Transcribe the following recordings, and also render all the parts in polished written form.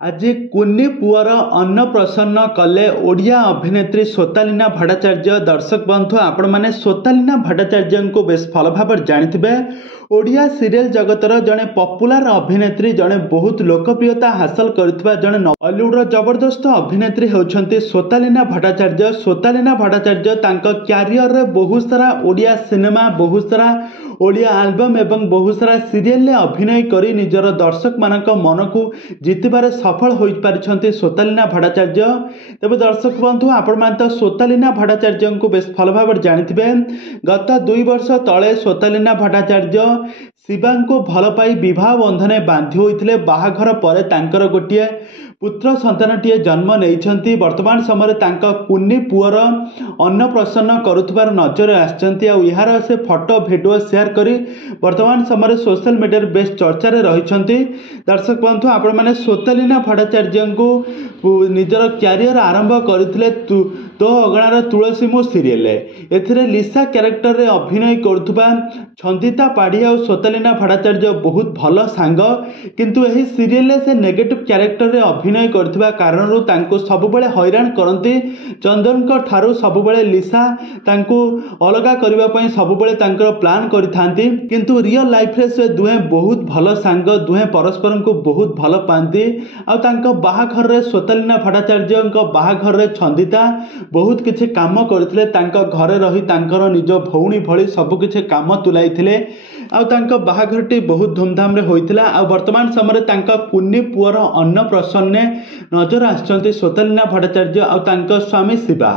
आज कुन्नी पुअर अन्नप्रसन्न कले ओडिया अभिनेत्री स्वतालीना भट्टाचार्य। दर्शक बंधु आपण मैंने स्वतालीना भट्टाचार्य को बेस भल भाव जानी ओडिया सीरियल जगतर जड़े पपुलार अभिनेत्री जड़े बहुत लोकप्रियता हासिल करथिबा जड़े हॉलीवुड जबरदस्त अभिनेत्री होउछंती स्वतालीना भट्टाचार्य। स्वतालीना भट्टाचार्य तांका क्यारियर रे बहुत सारा ओडिया सिनेमा, बहुत सारा ओडिया एल्बम एवं बहुत सारा सीरियल में अभिनय करी निजर दर्शक मानक मन को जितबार सफल हो पारिछंती स्वतालीना भट्टाचार्य। तेज दर्शक बंधु आपण माने तो स्वतालीना भट्टाचार्य को बेस भल भाव जानिथिबे। गत 2 वर्ष तले स्वतालीना भट्टाचार्य शिवा को भल पाई विवाह बंधन बांधि होइथिले। बाहाघर पर तांकर गोटिए पुत्र संतानटीए जन्म नहीं। वर्तमान समय तांका कुन्नी पुअर अन्नप्रसन्न करुथबार नजर आछंती। यार से फोटो भिडियो शेयर करी वर्तमान समय सोशल मीडिया बेस चर्चा रही। दर्शक बंधु आपण मैंने स्वतालीना भट्टाचार्य को निजर क्यारियर आरंभ करथिले तो अगणार तुलसी मो सीरियल एथिरे लिसा क्यारेक्टर रे अभिनय करुथबा छंदिता पाढ़ी और स्वतालीना भट्टाचार्य बहुत भल सांग, किंतु एही सीरियल से नेगेटिव क्यारेक्टर रे अभिनय करथिबा कारणरू तांको सबुबेले हैरान करंती। चंदन को ठारू सबुबेले लिसा तांको अलगा करिबा पई सबुबेले तांकर प्लान करिथांती, किंतु रियल लाइफ रे से दुहे बहुत भल सांग, दुहे परस्पर को बहुत भल पांती। आ तांको बाहाघर रे स्वतालीना भट्टाचार्य को बाहाघर रे छंदिता बहुत किछि काम करथिले। तांको घरे रही तांकर निज भौणी भली सब किछि काम तुलाइथिले। आ तांको बाहाघरटी बहुत धूमधाम रे होइथिला। आ वर्तमान समय तांको कुन्नी पुअर अन्नप्रसन्न नजर आछंती स्वतालीना भट्टाचार्य आ तांको स्वामी शिवा।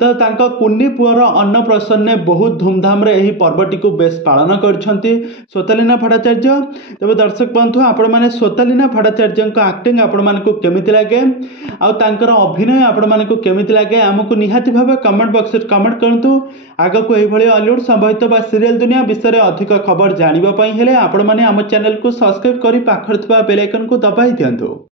तो तांको कुन्नी पुअर अन्नप्रसन्न बहुत धूमधाम रे एही पर्वटी को बेस पालन करछंती स्वतालीना भट्टाचार्य। तबे दर्शक बंधु आपण माने स्वतालीना भट्टाचार्य को एक्टिंग आपण मानको केमिति लागे आ तांकर अभिनय आपण मानको केमिति लागे हमकु निहाती भाबे कमेंट बॉक्स रे कमेंट करंतु। आगे को एही भली हॉलीवुड संबंधित बा सीरियल दुनिया विषय रे अधिक खबर जानिबा पई हेले आपण माने हम चैनल को सब्सक्राइब करी पाखर थबा बेल आइकन को दबाई दियंतु।